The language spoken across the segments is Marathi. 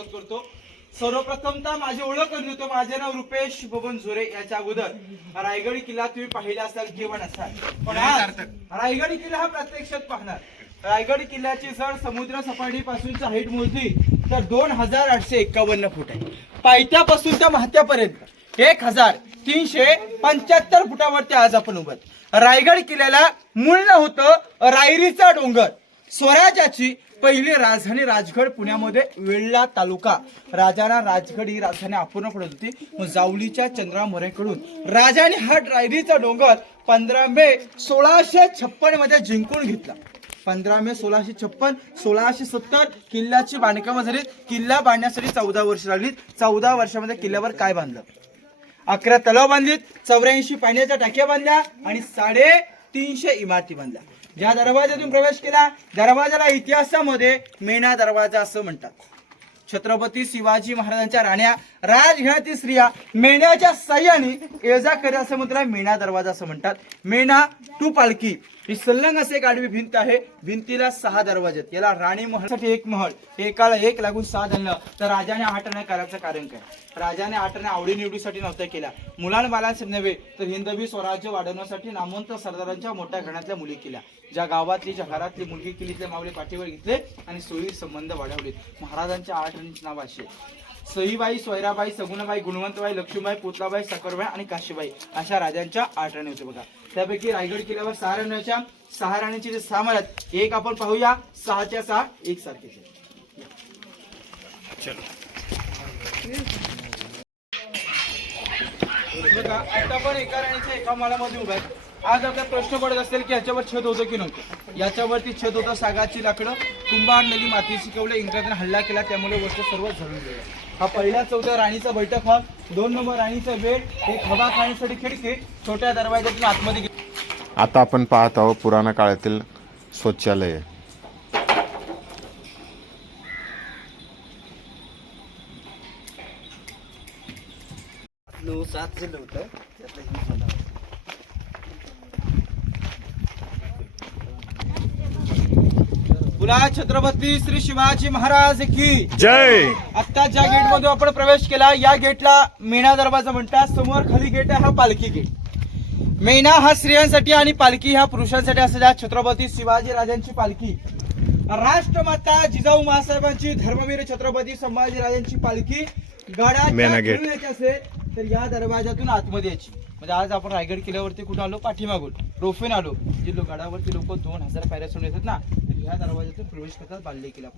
करतो. सर्वप्रथमतः माझी ओळख करून देतो. माझे नाव रुपेश बबन झोरे याच्या अगोदर. रायगड किल्ला तुम्ही पाहिला असाल किंवा नसाल. पण आज रायगड किल्ला हा प्रत्यक्षात पाहणार. रायगड किल्ल्याची जर समुद्र सपाटीपासूनची हाईट मोजली तर दोन हजार आठशे एक्कावन्न फूट आहे. पायथ्यापासून त्या महात्यापर्यंत एक हजार तीनशे पंच्याहत्तर फुटावरती आज आपण उभं आहोत. रायगड किल्ल्याला मूळ होतं रायरीचा डोंगर. स्वराज्याची पहिली राजधानी राजगड पुण्यामध्ये वेल्ला तालुका. राजाना राजगड ही राजधानी अपूर्ण पडत होती. मग जावलीच्या चंद्रा मोरेकडून राजाने हा डायरीचा डोंगर पंधरा मे सोळाशे छप्पनमध्ये जिंकून घेतला. पंधरा मे सोळाशे छप्पन सोळाशे सत्तर किल्ल्याची बांधकामं झाली किल्ला बांधण्यासाठी चौदा वर्ष लागली चौदा वर्षामध्ये किल्ल्यावर काय बांधलं? अकरा तलाव बांधलीत. चौऱ्याऐंशी पाण्याच्या टाक्या बांधल्या आणि साडे तीनशे इमारती बांधल्या. ज्या दरवाजातून प्रवेश केला दरवाजाला इतिहासामध्ये मेणा दरवाजा असं म्हणतात. छत्रपती शिवाजी महाराजांच्या राण्या राजघरातील स्त्रिया मेण्याच्या साह्याने येजा करे असं म्हणतात. मेणा दरवाजा असं म्हणतात. मेणा टू पालखी. ही सल्लंग असे एक आडवी भिंत आहे. भिंतीला सहा दरवाजे आहेत. याला राणी महलसाठी एक महल. एकाला एक लागून सहा धरलं तर राजाने आठ करायचं कारण काय? राजाने आठने आवडीनिवडीसाठी नव्हत्या केल्या. नव्हतं नव्हे तर हिंदवी स्वराज्य वाढवण्यासाठी नामवंत सरदारांच्या मोठ्या घरातल्या मुली केल्या. ज्या गावातली ज्या घरातली मुलगी केली ते मावले पाठीवर घेतले आणि सोयी संबंध वाढवले महाराजांच्या आठ नाव असे सईबाई सोयराबाई सगुणाबाई गुणवंतबाई लक्ष्मीबाई पुतलाबाई सकरबाई आणि काशीबाई अशा राजांच्या आठ राणी होते बघा. त्यापैकी रायगड किल्ल्यावर सहा राण्याच्या सहा राणीचे जे सहा आहेत एक आपण पाहूया. सहाच्या सहा एक सारखेचे बघा आता पण एका राणीच्या एका मालामध्ये उभा आहे आज आपला प्रश्न पडत असेल की याच्यावर छत होतं की नव्हतं? याच्यावरती छत होतं सागाची लाकडं कुंभार नदी माती शिकवले इंग्रजांनी हल्ला केला त्यामुळे वस्तू सर्व झरून गेल्या. हा पहिला चौथ्या राणीचा बैठक हॉल दोन नंबर राणीचा बेड एक हवा खाण्यासाठी खिडकी छोट्या दरवाजातून आतमध्ये आता आपण पाहत आहोत पुराण काळातील शौचालय. नऊ सात जिल्हे होतं. त्यातलं हे. पुन्हा छत्रपती श्री शिवाजी महाराज की. जय. आता ज्या गेटमध्ये आपण प्रवेश केला या गेटला मेणा दरवाजा म्हणतात. समोर खाली गेट आहे हा पालखी गेट. मेणा हा स्त्रियांसाठी आणि पालखी ह्या पुरुषांसाठी असं ज्या छत्रपती शिवाजी राजांची पालखी. राष्ट्रमाता जिजाऊ महासाहेबांची धर्मवीर छत्रपती संभाजी राजांची पालखी मेणा गेट. खालून यायची असेल तर या दरवाजातून आतमध्ये यायची. म्हणजे आज आपण रायगड किल्ल्यावरती कुठं आलो? पाठीमागून. रोफेन आलो. जे लोक गडावरती लोक दोन हजार पायऱ्या सोडून येतात ना ह्या दरवाजातून प्रवेश करतात बाल्य केला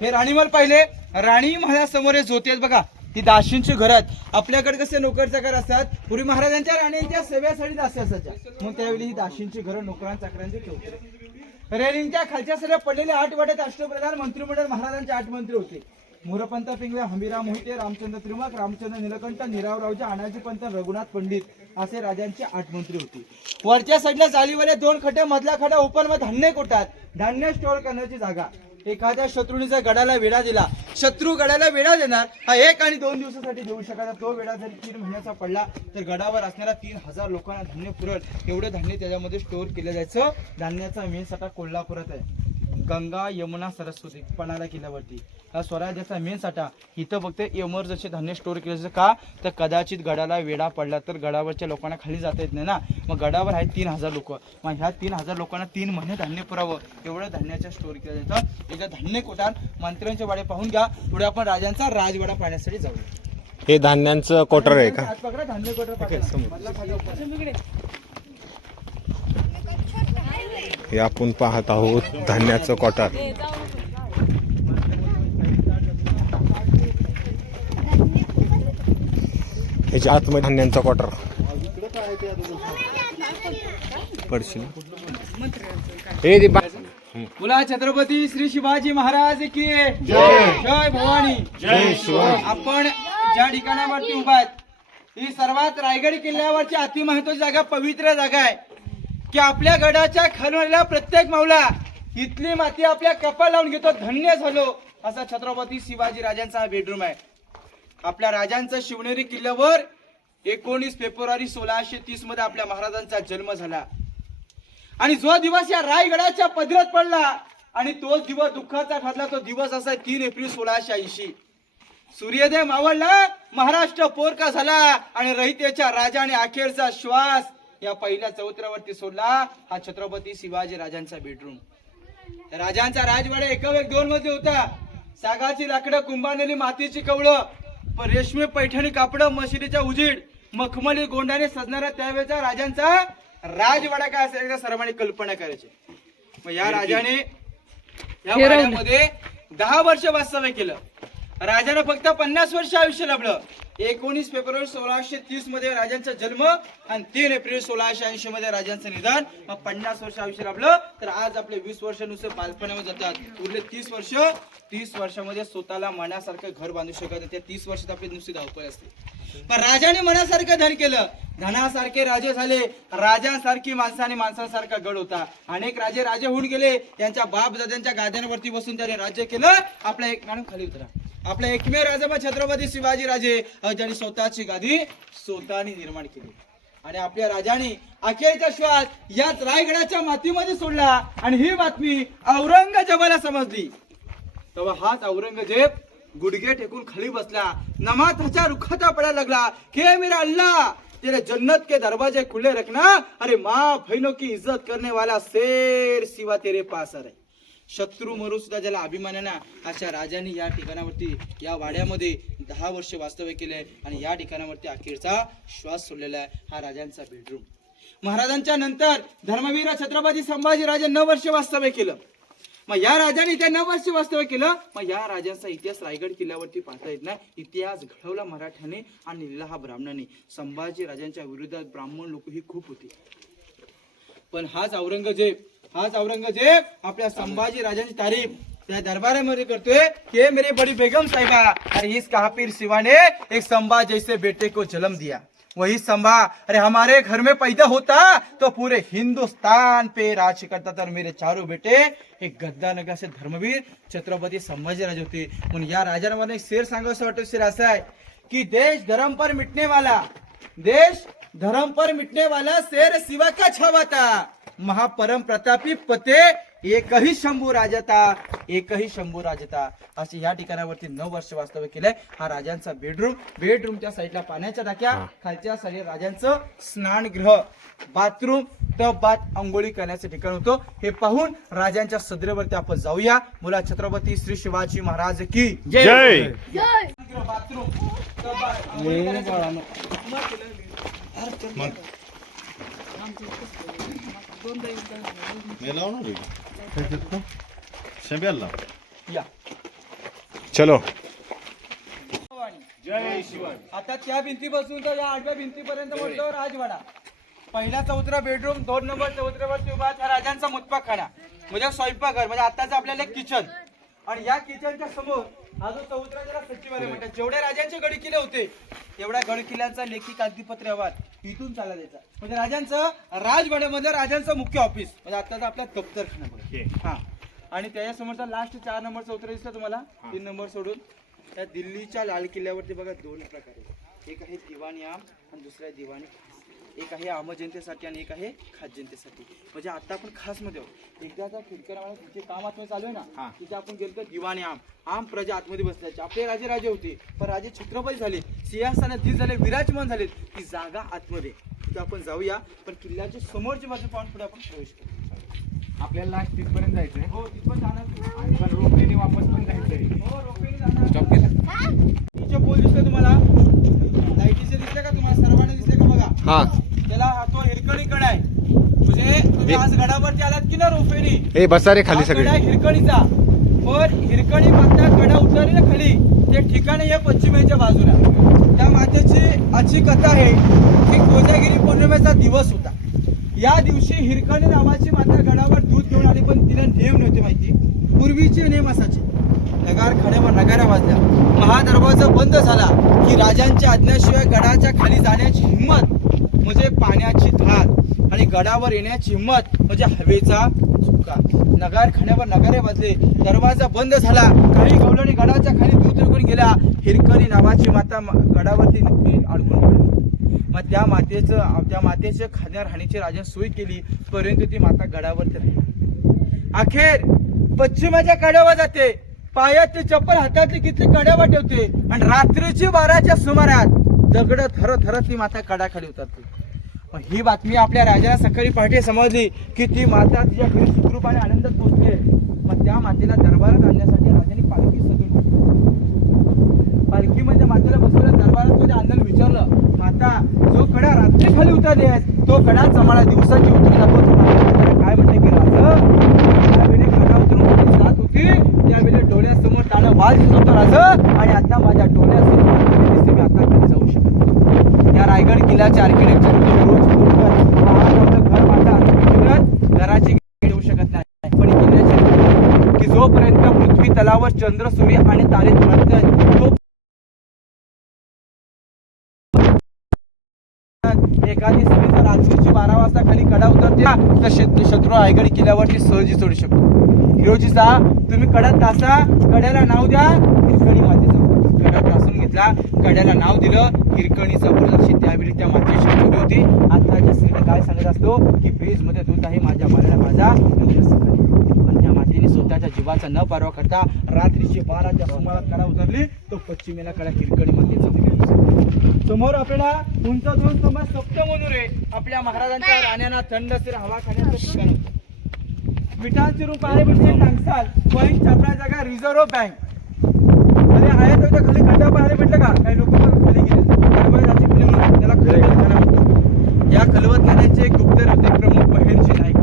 हे राणीमल पाहिले. राणी महाराजसमोर हे झोते बघा. ती दाशींची घर आहेत. आपल्याकडे कसे नोकर असतात? पूर्वी महाराजांच्या राणींच्या सेवेसाठी दासी असायच्या. मग त्यावेळी ही दाशींची घरं नोकरां चाकरांची ठेवते. रेलिंगच्या खालच्या सगळ्या पडलेल्या आठ वाट्यात अष्टप्रधान मंत्रिमंडळ महाराजांचे आठ मंत्री होते. मोरपंत पिंगळे हंबीराव मोहिते रामचंद्र त्रिमक रामचंद्र निलकंठ निरावरावजी अनाजी पंत रघुनाथ पंडित असे राजांची आठ मंत्री होती. वरच्या साईडला चालीवाले दोन खड्डे मधला खडा ओपन व धान्य कोटात धान्य स्टोअर करण्याची जागा. एखाद्या शत्रूने जर गडाला वेढा दिला शत्रू गडाला वेढा देणार हा एक आणि दोन दिवसासाठी देऊ शकायचा तो वेढा जर तीन महिन्याचा पडला तर गडावर असणाऱ्या तीन हजार लोकांना धान्य पुरल. एवढं धान्य त्याच्यामध्ये स्टोअर केलं जायचं. धान्याचा मेन साठा कोल्हापुरात आहे. गंगा यमुना सरस्वती पणाला किल्ल्यावरती हा स्वराज्याचा मेन साठा. इथं फक्त एमर्जन्सी धान्य स्टोअर केलं जातं का? तर कदाचित गडाला वेढा पडला तर गडावरच्या लोकांना खाली जाता येत नाही ना? मग गडावर आहे तीन हजार लोक. मग ह्या तीन हजार लोकांना तीन महिने धान्य पुरावं. एवढं धान्याच्या स्टोअर केलं जातं. एका धान्य कोटात मंत्र्यांचे वाडे पाहून घ्या. पुढे आपण राजांचा राजवाडा पाहण्यासाठी जाऊ हे धान्यांचं कोटर आहे का? धान्य कोटा पकडा. मधला खाली उभा. हे आपण पाहत आहोत धान्याचं कोटर ह्याच्या आतमध्ये धान्यांचा कोटर पडशील हे बोला छत्रपती श्री शिवाजी महाराज की जय. भवानी. जय शिवाजी. आपण ज्या ठिकाणावरती उभा आहेत ही सर्वात रायगड किल्ल्यावरची अति महत्वाची जागा पवित्र जागा आहे. की आपल्या गडाच्या खालून प्रत्येक मावला इथली माती आपल्या कपाळ लावून घेतो धन्य झालो असा छत्रपती शिवाजी राजांचा हा बेडरूम आहे. आपल्या राजांचा शिवनेरी किल्ल्यावर एकोणीस फेब्रुवारी सोळाशे तीसमध्ये आपल्या महाराजांचा जन्म झाला. आणि जो दिवस या रायगडाच्या पदरात पडला आणि तोच दिवस दुःखाचा ठरला तो दिवस असा तीन एप्रिल सोळाशे ऐंशी. सूर्योदय मावळला महाराष्ट्र पोरका झाला आणि रहितेच्या राजाने अखेरचा श्वास या पहिल्या चौथऱ्यावरती सोडला हा छत्रपती शिवाजी राजांचा बेडरूम राजांचा राजवाडा एका एक दोन मध्ये होता. सागाची लाकडं कुंभारलेली मातीची कवळं पण रेशमी पैठणी कापड मशिदीच्या उजीड मखमली गोंडाने सजणारा त्यावेळेचा राजांचा राजवाडा काय असेल सर्वांनी कल्पना करायची. मग या राजाने या वाड्यामध्ये दहा वर्ष वास्तव्य केलं. राजानं फक्त पन्नास वर्ष आयुष्य लाभलं. एकोणीस फेब्रुवारी सोळाशे तीसमध्ये राजांचा जन्म आणि तीन एप्रिल सोळाशे ऐंशी मध्ये राजांचं निधन. मग पन्नास वर्ष आयुष्य लाभलं. तर आज आपले वीस वर्ष नुसते बालपणामध्ये जातात. उरले तीस वर्ष तीस वर्षामध्ये स्वतःला मनासारखं घर बांधू शकत नाही. त्या तीस वर्षात आपली नुसती धावपळ असते. पण राजाने मनासारखं धन केलं. धनासारखे राजे झाले. राजांसारखी माणसाने माणसांसारखा गड होता. अनेक राजे राजे होऊन गेले. त्यांच्या बाप दादांच्या गाद्यांवरती बसून त्याने राज्य केलं. आपला एक मॅडम खाली उतरा. आपल्या एकमेव राजा छत्रपती शिवाजी राजे ज्यांनी स्वतःची गादी स्वतःने निर्माण केली. आणि आपल्या राजाने अखेरचा श्वास याच रायगडाच्या मातीमध्ये सोडला. आणि ही बातमी औरंगजेबाला समजली. तेव्हा हाच औरंगजेब गुडघे टेकून खाली बसला. नमाथाच्या रुखाचा पडायला लागला. के मेरा अल्लाह! तेरे जन्नत के दरवाजे खुले रखना. अरे माँ बहनों की इज्जत करने वाला शेर सिवा तेरे पास अरे शत्रू मरू सुद्धा ज्याला अभिमानाना अशा राजांनी या ठिकाणावरती या वाड्यामध्ये दहा वर्ष वास्तव्य केले आणि या ठिकाणावरती अखेरचा श्वास सोडलेला आहे. हा राजांचा बेडरूम महाराजांच्या नंतर धर्मवीर छत्रपती संभाजीराजे नऊ वर्ष वास्तव्य केलं. मग या राजाने त्या नऊ वर्ष वास्तव्य केलं. मग या राजांचा इतिहास रायगड किल्ल्यावरती पाहता येत नाही. इतिहास घडवला मराठ्याने आणि लिहिला हा ब्राह्मणाने. संभाजी राजांच्या विरोधात ब्राह्मण लोक ही खूप होती. पण हाच औरंगजेब हाच औरंगजेब आपल्या संभाजी राजांची तारीफ त्या दरबारामध्ये करतोय. की मेरे बड़ी बेगम साहिबा अरे इस कहापीर शिवा ने एक संभा जैसे बेटे को जन्म दिया. वही संभा अरे हमारे घर में पैदा होता तो पूरे हिंदुस्तान पे राज करता तर मेरे चारों बेटे एक गद्दानगर से धर्मवीर छत्रपती संभाजी राजे होते. म्हणून या राजांना मला एक शेर सांगावं वाटतं शेर असा आहे की देश धर्म पर मिटने वाला देश धर्म पर मिटने वाला शेर शिवा का छावा था। महापरम प्रतापी पते एकही शंभू राजता एकही शंभू राजता। असे या ठिकाणावरती नऊ वर्ष वास्तव्य केलंय. हा राजांचा बेडरूम बेडरूमच्या साईडला पाण्याच्या टाक्या खालच्या साईडला राजांचं स्नानगृह. बाथरूम टब बाथ आंघोळी करण्याचं ठिकाण होतं. हे पाहून राजांच्या सदरेवरती आपण जाऊया. मुला छत्रपती श्री शिवाजी महाराज की जय. बाथरूम करण्याचं मी लावणार आहे शेंब्याला या. चलो. आता त्या भिंतीपासून तर या आठव्या भिंतीपर्यंत म्हटलं राजवाडा. पहिला चौथरा बेडरूम दोन नंबर चौथऱ्यावरती उभा त्या राजांचा मुतपाकखाना म्हणजे स्वयंपाकघर म्हणजे आताच आपल्याला किचन आणि या किचनच्या समोर हा जो चौथरा सचिवालय म्हणतात जेवढ्या राजांचे गड किल्ले होते तेवढ्या गड किल्ल्यांचा लेखी कागदीपत्र व्यवहार इथून चालला द्यायचा म्हणजे राजांचं राजवाड्यामध्ये राजांचं मुख्य ऑफिस म्हणजे आताच आपल्या दप्तरखाना. हा. आणि त्याच्या समोरचा लास्ट चार नंबर चौथरा दिसला तुम्हाला? तीन नंबर सोडून. त्या दिल्लीच्या लाल किल्ल्यावरती बघा दोन प्रकार आहेत. एक आहे दिवाणी आम आणि दुसरा दिवाणी. एक आहे आम जनतेसाठी आणि एक आहे खास जनतेसाठी. म्हणजे आता आपण खासमध्ये आहोत. एकदा खिडक्याला जे काम आतमध्ये चालू आहे ना तिथे आपण गेलो दिवाणी आम. आम प्रजा आतमध्ये बसल्याचे. आपले राजे राजे होते पण राजे छत्रपती झाले. सिंहासनाधीश झाले विराजमान झाले. ती जागा आतमध्ये. तिथे आपण जाऊया. पण किल्ल्याच्या समोरची बाजू पाहून पुढे आपण प्रवेश करू. आपल्याला लास्ट तिथपर्यंत जायचंय. हो तिथं जाणार आणि पण रोपवेने वापस पण जायचंय. हो रोपेने जाणार. स्टॉप केला. तिचे पोल दिसले तुम्हाला? लाईटीचे दिसले का तुम्हाला? सर्वांना दिसले का बघा? हा. हा तो आहे. म्हणजे तुम्ही आज गडावरती आलात की ना ए बसा रे खाली हा सगळे. आहे हिरकणीचा. पण हिरकणी माता कडा उतरली ना खाली ते ठिकाण हे पश्चिमेच्या बाजूला. त्या मातेची अशी कथा आहे की कोजागिरी पौर्णिमेचा दिवस होता. या दिवशी हिरकणी नावाची माता गडावर दूध घेऊन आली पण तिला नेम नव्हते माहिती. पूर्वीचे नेम असायचे. नगार खाण्यावर नगारा वाजल्या. महादरवाजा बंद झाला की राजांच्या आज्ञाशिवाय गडाच्या खाली जाण्याची हिंमत म्हणजे पाण्याची धार आणि गडावर येण्याची हिंमत म्हणजे हवेचा झुका. नगार खाण्यावर नगारे वाजले दरवाजा बंद झाला. काही गवळणी गडाच्या खाली दूध निघून गेला. हिरकणी नावाची माता गडावरती अडकून पडली. मग त्या मातेचं त्या मातेचं खाण्या राहण्याची राजा सोय केली परंतु ती माता गडावरती राहिली. अखेर पश्चिमाच्या कड्यावर जाते. पायातली चप्पल हातातली किती कड्यावर ठेवते. आणि रात्रीची बाराच्या सुमारात दगड थर थर ती माता कडाखाली उतरते. ही बातमी आपल्या राजाला सकाळी पहाटे समजली की ती माता तिच्या घरी सुखरूपाने आनंदात पोहोचली मग त्या मातेला दरबारात आणण्यासाठी राजाने पालखी सजून पालखीमध्ये मातेला बसवलं दरबारात मध्ये आनंद विचारलं. माता जो कडा रात्री खाली उतरली आहे तो कडा आम्हाला दिवसाची उतरी दाखवत होता काय म्हणते की राज त्यावेळी कडा उतरून जात होती त्यावेळी डोळ्यासमोर ताणं वाल दिसत होतं राज. आणि आता माझ्या डोळ्यासमोर आता जाऊ शकत नाही. या रायगड किल्ल्याचे आर्किटेक्चर रोज घर माझ्या घराची घेऊ शकत नाही. पण किल्ल्याचे की जोपर्यंत पृथ्वी तलावर चंद्र सूर्य आणि तारे तो एखादी स्त्री जर रात्रीची बारा वाजता खाली कडा उतरते तर शत्रू रायगड किल्ल्यावरती सहजी चढू शकतो. हिरोजीचा तुम्ही कडा तासा कड्याला नाव द्या हिरकणी मातेचं कडा तासून घेतला कड्याला नाव दिलं किरकणी बुरुज त्यावेळी त्या मातेची ठेवली होती. आताच्या स्त्रीने काय सांगत असतो की फ्रीजमध्ये दूध आहे माझ्या बाळाला माझा उद्या पण त्या मातेने स्वतःच्या जीवाचा न पारवा करता रात्रीची बाराच्या सुमारात कडा उतरली तो पश्चिमेला कडा किरकणी मातेचा समोर आपल्याला उंचा दोन स्तंभ आहे आपल्या महाराजांच्या राण्यांना थंड असेल हवा खाण्याचं ठिकाण होतं. रूप आहे म्हणजे टांगसाल पॉईंट छापण्याचा का रिझर्व्ह बँक. आणि आहे तर खाली खड्डा पाहायला भेटलं का? काही लोक खाली गेले. खाली म्हणून त्याला खलवतखाना म्हणतात. या खलवतखान्याचे एक गुप्त होते प्रमुख बहेरजी नाईक.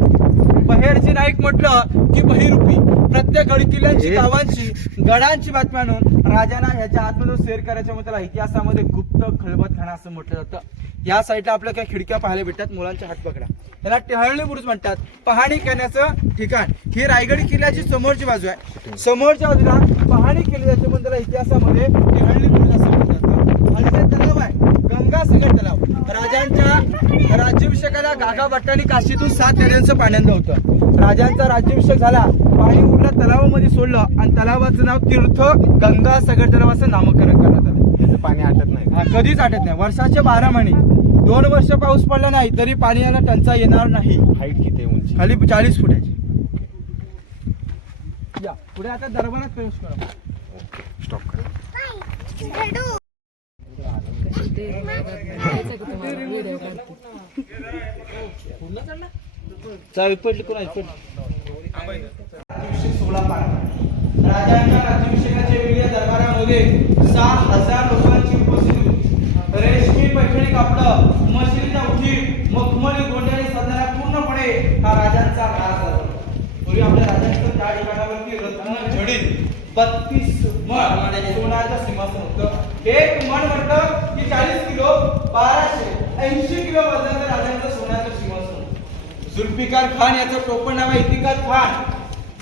बहेरजी नाईक म्हटलं की बहिरूपी. प्रत्येक गड किल्ल्यांची गावांची गडांची बातमी आणून राजांना ह्याच्या आतमधून शेअर करायच्या मग त्याला इतिहासामध्ये गुप्त खलबतखाना असं म्हटलं जातं. या साईडला आपल्या काही खिडक्या पाहायला भेटतात मुलांच्या हात पकडा. त्याला टेहळणी बुरुज म्हणतात. पाहणी करण्याचं ठिकाण. ही रायगड किल्ल्याची समोरची बाजू आहे. समोरच्या बाजूला पाहणी केली जाते म्हणून त्याला इतिहासामध्ये टेहळणी आणि तलाव आहे. गंगासागर तलाव. राजांच्या राज्याभिषेकाला गागा भट्टाने काशीतून सात नद्यांचं पाण्यानं होतं राजांचा राज्याभिषेक झाला. पाणी उरलं तलावामध्ये सोडलं आणि तलावाचं नाव तीर्थ गंगासागर तलाव असं नामकरण करण्यात आलं. याचं पाणी आटत नाही. कधीच आटत नाही. वर्षाचे बारा महिने दोन वर्ष पाऊस पडला नाही तरी पाणी याला टंचाई येणार नाही. हाईट किती आहे उंची? खाली चाळीस फुटाची. या पुढे आता दरबारात प्रवेश करा स्टॉप करा चावी पडली कोणाची पडली सोळा पारा राजांच्या राज्याभिषेकाच्या वेळी या दरबारामध्ये सहा हजार लोकांची उपस्थिती होती रेशमी पैठणी कापड मशिनीचा उठी मखमली गोंड्याने सजणारा पूर्णपणे हा राजांचा राज होता. पूर्वी आपल्या राजांचं त्या ठिकाणावरती रत्न जडीत बत्तीस मण सोन्याचं सिंहासन होतं एक मण म्हटलं की चाळीस किलो बाराशे ऐंशी किलो वजनाचं राजांचं सोन्याचं. जुल्फिकार खान याचं टोपण नाव आहे इतिकार खान.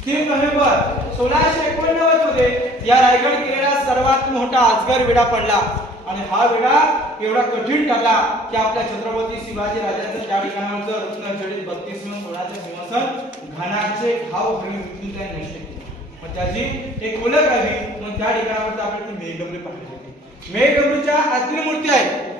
तीन नोव्हेंबर सोळाशे एकोणनव्वदमध्ये या रायगड किल्ल्याला सर्वात मोठा आजगर विडा पडला. आणि हा विडा एवढा कठीण ठरला की आपल्या छत्रपती शिवाजी राजाचं त्या ठिकाणावरचं रत्नजडित बत्तीस मण सोळाचे सिंहासन घाणाचे घाव घरी विकून त्या नष्ट केले. मग त्याची एक ओळख आली मग त्या ठिकाणावरती आपण ती मेघगमरी पाहिली होती मेघगमरीच्या आतली मूर्ती आहे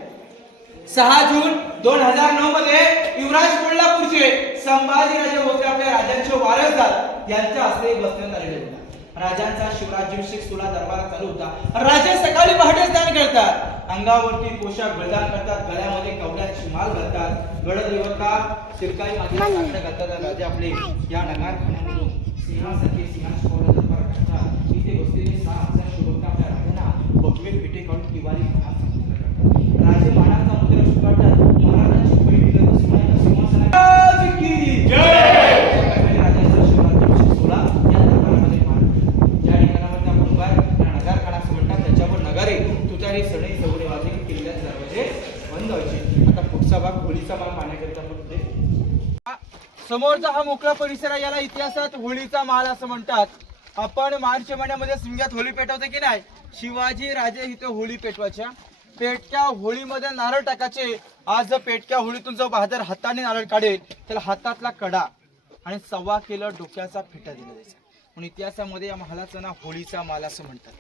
सहा जून दोन हजार नऊ मध्ये युवराज कोल्हापूरचे संभाजी राजे भोसले आपल्या राजांचे वारसदार यांच्या हस्ते बसण्यात आलेले होते. राजांचा शिवराज्याभिषेक सोहळा दरबारात चालू होता. राजे सकाळी पहाटे स्नान करतात. अंगावरती पोशाख बलिदान करतात. गळ्यामध्ये कवड्यात शिमाल घालतात. गडदेवता शिरकाई मातीला साकडं घालतात. आणि राजे आपले या नगार सिंहासाठी सिंहास दरबार करतात इथे बसलेले सहा हजार शुभका आपल्या राजांना पिटे काढून दिवाळी करतात राजे मानाचा म्हणतात त्याच्यावर बंद आता होळीचा भाग समोरचा हा मोकळा परिसर आहे याला इतिहासात होळीचा माल असं म्हणतात. आपण मार्च महिन्यामध्ये सिंगात होळी पेटवतो की नाही? शिवाजी राजे इथे होळी पेटवायच्या. पेटक्या होळीमध्ये नारळ टाकायचे. आज जर पेटक्या होळीतून जो बहादर हाताने नारळ काढेल त्याला हातातला कडा आणि सव्वा किलो डोक्याचा फेटा दिला जायचा. म्हणून इतिहासामध्ये या महालाचं नाव होळीचा माला असं म्हणतात.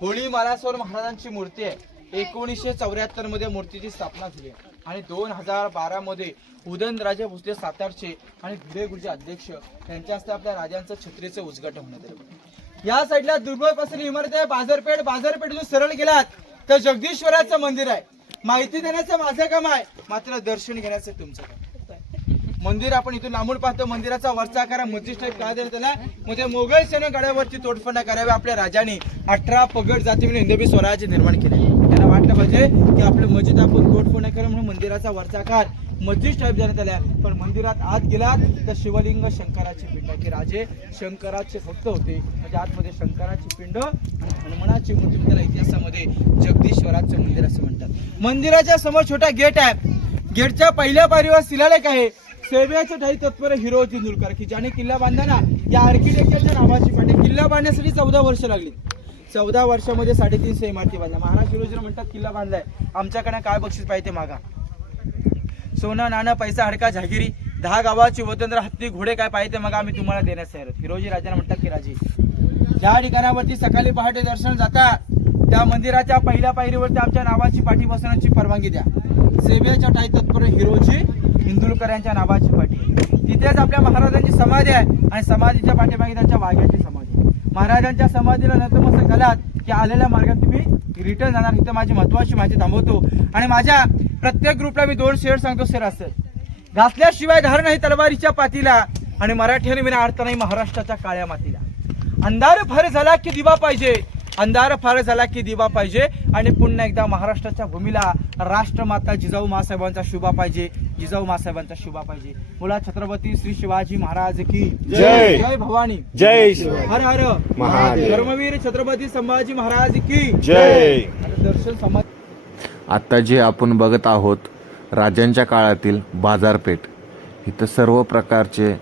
होळी मालासवर महाराजांची मूर्ती आहे. एकोणीसशे चौऱ्याहत्तरमध्ये मूर्तीची स्थापना झाली आहे. आणि दोन हजार बारा मध्ये उदयनराजे भोसले सातारचे आणि भिडे गुरुजे अध्यक्ष यांच्या हस्ते आपल्या राजांचं छत्रीचं उद्घाटन होण्यात आलं. या साईडला दुर्बळ पसरली इमारत आहे. बाजारपेठ बाजारपेठेतून सरळ गेलात. तर जगदीश्वराचं मंदिर आहे. माहिती देण्याचं माझं काम आहे. मात्र दर्शन घेण्याचं तुमचं काम मंदिर आपण इथून लांबून पाहतो. मंदिराचा वरचा आकार मस्जिद टाईप का देण्यात त्याला म्हणजे मोगल सेना गडावरची तोडफोड करावी आपल्या राजाने अठरा पगड जाती म्हणून हिंदवी स्वराज्य निर्माण केले. त्याला वाटलं पाहिजे की आपलं मस्जिद आपण तोडफोड करा म्हणून मंदिराचा वरचा आकार मस्जिद टाईप देण्यात आल्या पण मंदिरात आत गेलात तर शिवलिंग शंकराची पिंड आहे की राजे शंकराचे भक्त होते. म्हणजे आतमध्ये शंकराची पिंड आणि हनुमानाची मूर्ती त्याला इतिहासामध्ये जगदीश्वराचं मंदिर असं म्हणतात. मंदिराच्या समोर छोटा गेट आहे. गेटच्या पहिल्या पायरीवर शिलालेख आहे. सेव्याचं ठाई तत्पर हिरोजी नुलकर की ज्याने किल्ला बांधला ना या आर्किटेक्चरच्या नावाची पाठी किल्ला बांधण्यासाठी चौदा वर्ष लागली. चौदा वर्षामध्ये साडेतीनशे इमारती बांधल्या. महाराज हिरोजीला म्हणतात किल्ला बांधलाय. आमच्याकडे काय बक्षीस पाहिजे मागा. सोनं नाणं पैसा हडका झागिरी दहा गावाची वतंत्र हत्ती घोडे काय पाहिजे मग आम्ही तुम्हाला देण्यास तयार फिरोजी हिरोजी म्हणतात की राजे ज्या ठिकाणावरती सकाळी पहाटे दर्शन जातात त्या मंदिराच्या पहिल्या पायरीवरती आमच्या नावाची पाठी बसवण्याची परवानगी द्या. सेवेच्या टाई तत्पर हिरोजी इंदुलकर यांच्या नावाची पाठी. तिथेच आपल्या महाराजांची समाधी आहे आणि समाधीच्या पाठीमागे त्यांच्या वाघ्याची समाधी. महाराजांच्या समाधीला नतमस्तक झालात की आलेल्या मार्गात तुम्ही रिटर्न जाणार. इथं माझी महत्वाची माहिती थांबवतो. आणि माझ्या प्रत्येक ग्रुपला मी दोन शेअर सांगतो सर असेल घासल्याशिवाय धार नाही तलवारीच्या पातीला. आणि मराठीने विना अर्थ नाही महाराष्ट्राच्या काळ्या मातीला. अंधार फर झाला की दिवा पाहिजे. अंधार फार झाला की दिवा पाहिजे. आणि पुन्हा एकदा महाराष्ट्राच्या भूमीला राष्ट्रमाता जिजाऊ मासाहेबांचा शुभा पाहिजे. जिजाऊ मासाहेबांचा शुभा पाहिजे. बोला छत्रपती श्री शिवाजी महाराज की जय. जय भवानी. जय शिव हर. हर. धर्मवीर छत्रपती संभाजी महाराज की जय. आता दर्शन समाज आत्ता जे आपण बघत आहोत राजांच्या काळातील बाजारपेठ इथं सर्व प्रकारचे